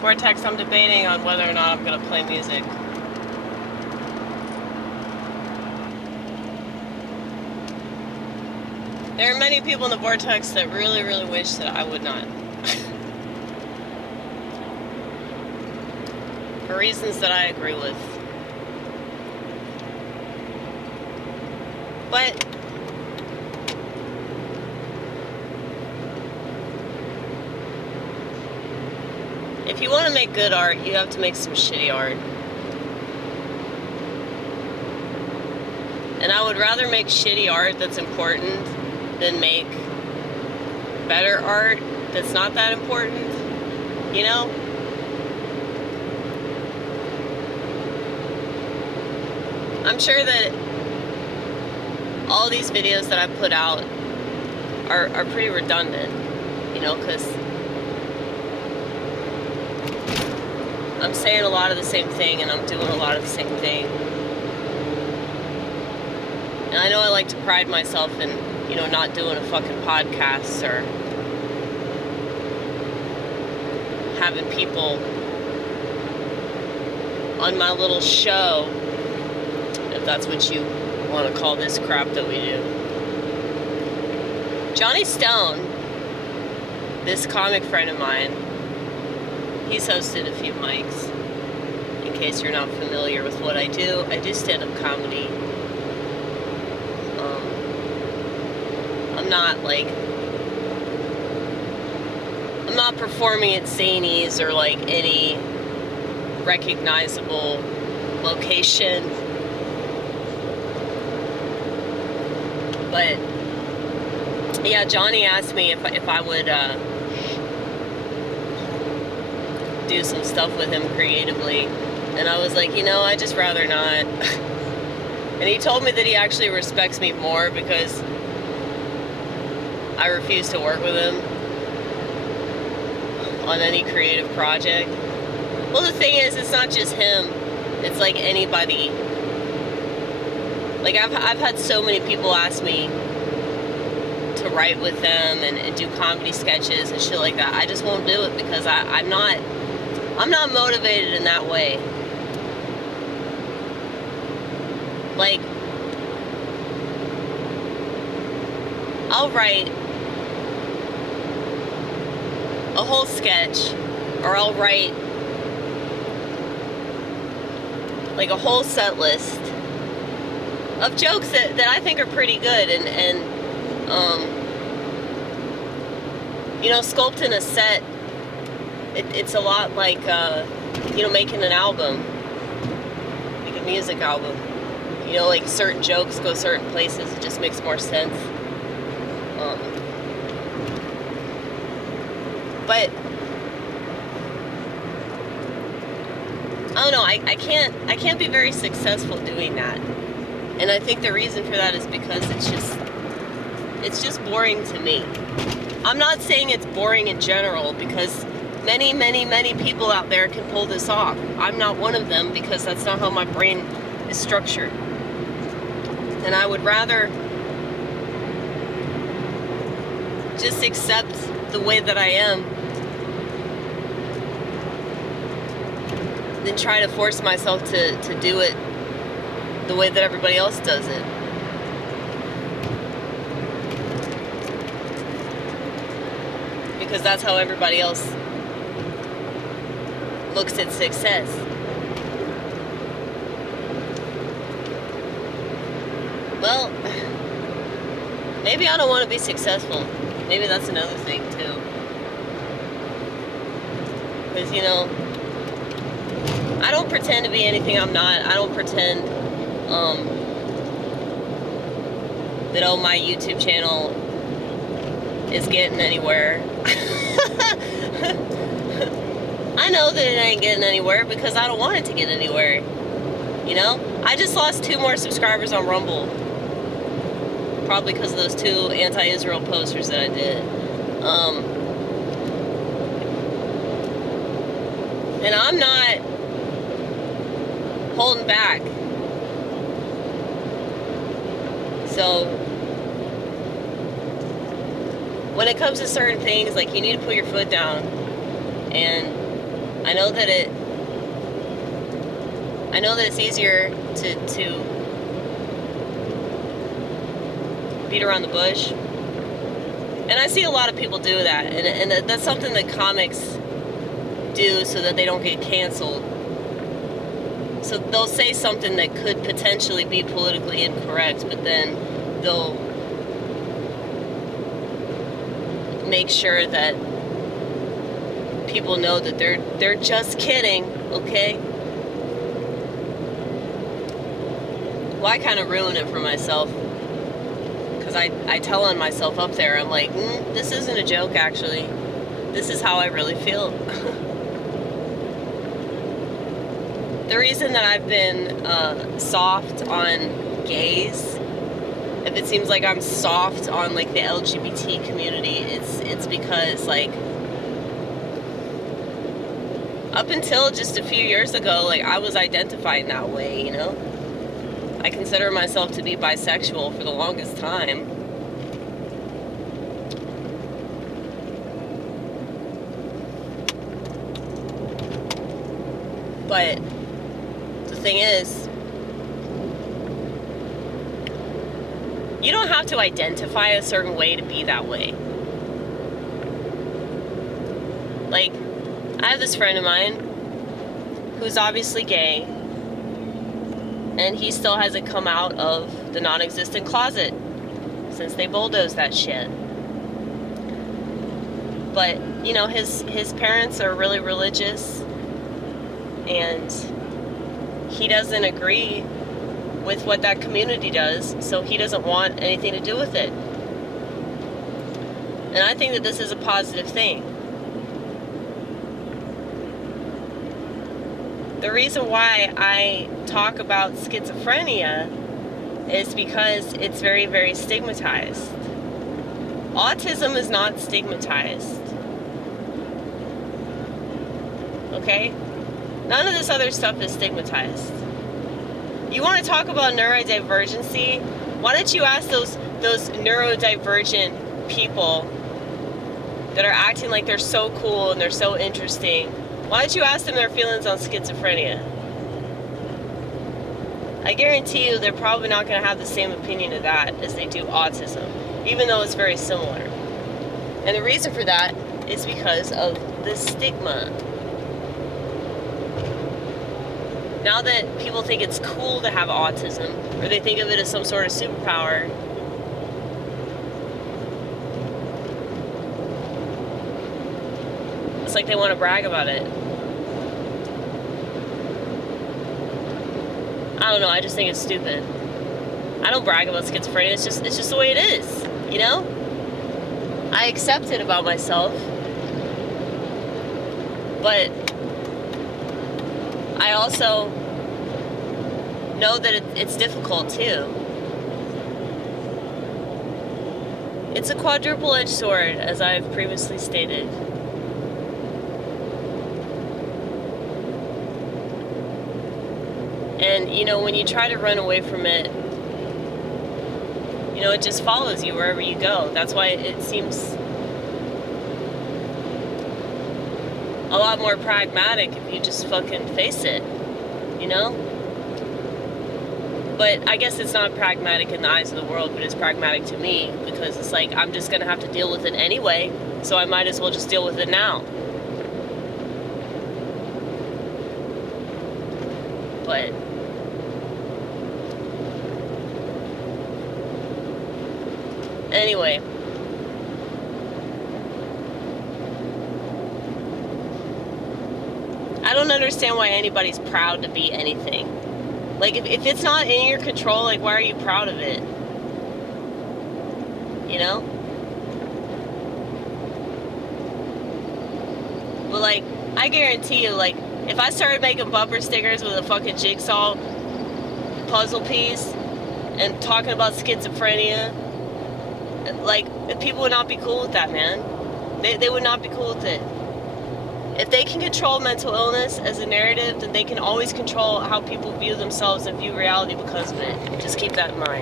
Vortex, I'm debating on whether or not I'm going to play music. There are many people in the Vortex that really, really wish that I would not. For reasons that I agree with. But if you want to make good art, you have to make some shitty art. And I would rather make shitty art that's important than make better art that's not that important, you know? I'm sure that all these videos that I put out are pretty redundant, you know, because I'm saying a lot of the same thing and I'm doing a lot of the same thing. And I know I like to pride myself in, you know, not doing a fucking podcast or having people on my little show, if that's what you want to call this crap that we do. Johnny Stone, this comic friend of mine, he's hosted a few mics. In case you're not familiar with what I do stand-up comedy. I'm not performing at Zanies or like any recognizable location. But yeah, Johnny asked me if I would do some stuff with him creatively, and I was like, you know, I'd just rather not. And he told me that he actually respects me more because I refuse to work with him on any creative project. Well, the thing is, it's not just him, it's like anybody. Like I've had so many people ask me to write with them and do comedy sketches and shit like that. I just won't do it because I'm not motivated in that way. Like, I'll write a whole sketch, or I'll write like a whole set list of jokes that I think are pretty good, and you know, sculpting a set, it's a lot like you know, making an album, like a music album. You know, like certain jokes go certain places, it just makes more sense. But I don't know, I can't be very successful doing that. And I think the reason for that is because it's just boring to me. I'm not saying it's boring in general, because many, many, many people out there can pull this off. I'm not one of them because that's not how my brain is structured. And I would rather just accept the way that I am than try to force myself to do it the way that everybody else does it. Because that's how everybody else looks at success. Well, maybe I don't want to be successful. Maybe that's another thing too. Because, you know, I don't pretend to be anything I'm not. I don't pretend that, oh, my YouTube channel is getting anywhere. I know that it ain't getting anywhere because I don't want it to get anywhere. You know? I just lost 2 more subscribers on Rumble. Probably because of those 2 anti-Israel posters that I did. And I'm not holding back. So when it comes to certain things, like, you need to put your foot down. And I know that it's easier to beat around the bush. And I see a lot of people do that, and that's something that comics do so that they don't get canceled. So they'll say something that could potentially be politically incorrect, but then they'll make sure that people know that they're just kidding, okay? Well, I kind of ruin it for myself. Because I tell on myself up there, I'm like, this isn't a joke, actually. This is how I really feel. The reason that I've been soft on gays, if it seems like I'm soft on like the LGBT community, it's because like up until just a few years ago, like I was identifying that way, you know? I consider myself to be bisexual for the longest time. But the thing is, you don't have to identify a certain way to be that way. Like, I have this friend of mine who's obviously gay, and he still hasn't come out of the non-existent closet since they bulldozed that shit. But, you know, his parents are really religious, and he doesn't agree with what that community does, so he doesn't want anything to do with it. And I think that this is a positive thing. The reason why I talk about schizophrenia is because it's very, very stigmatized. Autism is not stigmatized. Okay? None of this other stuff is stigmatized. You want to talk about neurodivergency? Why don't you ask those neurodivergent people that are acting like they're so cool and they're so interesting? Why don't you ask them their feelings on schizophrenia? I guarantee you they're probably not going to have the same opinion of that as they do autism, even though it's very similar. And the reason for that is because of the stigma. Now that people think it's cool to have autism, or they think of it as some sort of superpower, it's like they want to brag about it. I don't know, I just think it's stupid. I don't brag about schizophrenia, it's just the way it is, you know? I accept it about myself, but I also know that it's difficult too. It's a quadruple-edged sword, as I've previously stated. And, you know, when you try to run away from it, you know, it just follows you wherever you go. That's why it seems a lot more pragmatic if you just fucking face it, you know? But I guess it's not pragmatic in the eyes of the world, but it's pragmatic to me, because it's like, I'm just gonna have to deal with it anyway, so I might as well just deal with it now. But anyway, I don't understand why anybody's proud to be anything. Like, if it's not in your control, like, why are you proud of it? You know? But, like, I guarantee you, like, if I started making bumper stickers with a fucking jigsaw puzzle piece and talking about schizophrenia, like, people would not be cool with that, man. They would not be cool with it. If they can control mental illness as a narrative, then they can always control how people view themselves and view reality because of it. Just keep that in mind.